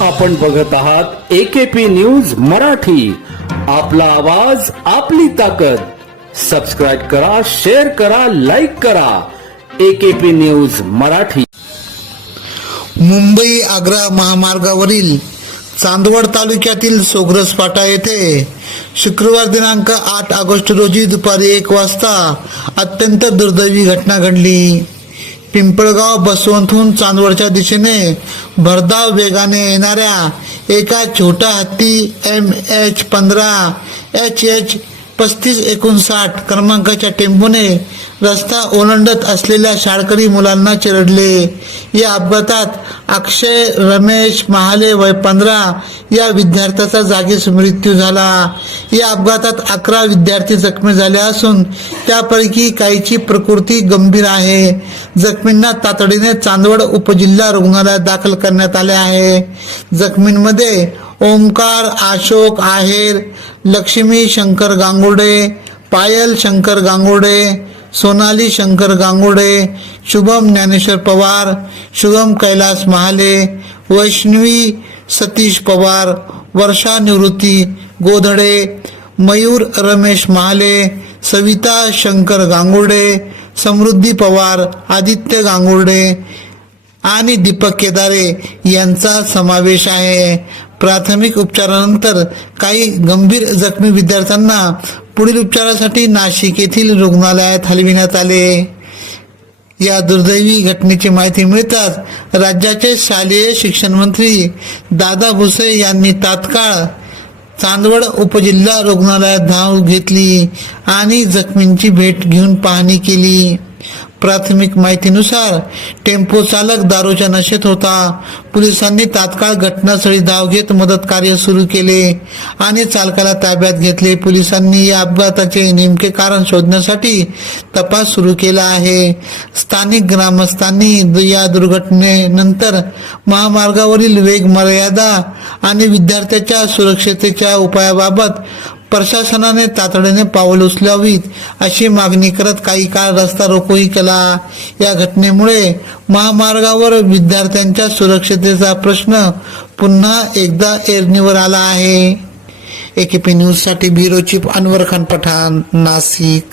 आपण बघत आहात एकेपी न्यूज मराठी. आपला आवाज आपली ताकद. सबस्क्राईब करा शेअर करा लाईक करा. AKP news Marathi. Mumbai Agra महामार्गावरील चांदवड तालुक्यातील सोग्रस फाटा येथे शुक्रवार दिनांक आठ ऑगस्ट रोजी दुपारी एक वाजता अत्यंत दुर्दैवी घटना घडली. पिंपळगाव बसवंतहून चांदवडच्या दिशेने भरधाव वेगाने येणाऱ्या एका छोटा हत्ती एम एच पंधरा एच एच पस्तीस एकोणसाठ क्रमांकाच्या टेम्पोने रस्ता ओलांडत असलेल्या शाळकरी मुलांना चिरडले. या अपघातात अक्षय रमेश महाले वय पंधरा या विद्यार्थ्याचा जागीच मृत्यू झाला. या अपघातात अकरा विद्यार्थी जखमी झाले असून त्यापैकी काहीची प्रकृती गंभीर आहे. जखमींना तातडीने चांदवड उपजिल्हा रुग्णालयात दाखल करण्यात आले आहे. जखमींमध्ये ओंकार अशोक आहेर लक्ष्मी शंकर गांगुडे पायल शंकर गांगुडे सोनाली शंकर गांगुडे शुभम ज्ञानेश्वर पवार शुभम कैलास महाले वैष्णवी सतीश पवार वर्षा निवृत्ती गोधडे मयूर रमेश महाले सविता शंकर गांगुर्डे समृद्धी पवार आदित्य गांगुर्डे आणि दीपक केदारे यांचा समावेश आहे. प्राथमिक उपचारानंतर काही गंभीर जखमी विद्यार्थ्यांना पुढील उपचारासाठी नाशिक येथील रुग्णालयात हलविण्यात आले. या दुर्दैवी घटनेची माहिती मिळताच राज्याचे शालेय शिक्षण मंत्री दादा भुसे यांनी तात्काळ चांदवड उपजिल्हा रुग्णालयात धाव घेतली आणि जखमींची भेट घेऊन पाहणी केली. प्राथमिक माहितीनुसार टेम्पो चालक दारूच्या नशेत होता. पोलिसांनी तात्काळ घटनास्थळी धाव घेत मदत कार्य सुरू केले आणि चालकाला ताब्यात घेतले. पोलिसांनी या अपघाताचे नेमके कारण शोधण्यासाठी तपास सुरू केला आहे. स्थानिक ग्रामस्थांनी या दुर्घटनेनंतर महामार्गावरील वेग मर्यादा आणि विद्यार्थ्याच्या सुरक्षतेच्या उपायाबाबत प्रशासनाने तातडीने पावल उचलावीत अशी मागणी करत काही काळ रस्ता रोकोही केला. या घटनेमुळे महामार्गावर विद्यार्थ्यांच्या सुरक्षतेचा प्रश्न पुन्हा एकदा एरणीवर आला आहे. एकेपी न्यूजसाठी ब्युरो चीफ अनवर खान पठाण नाशिक.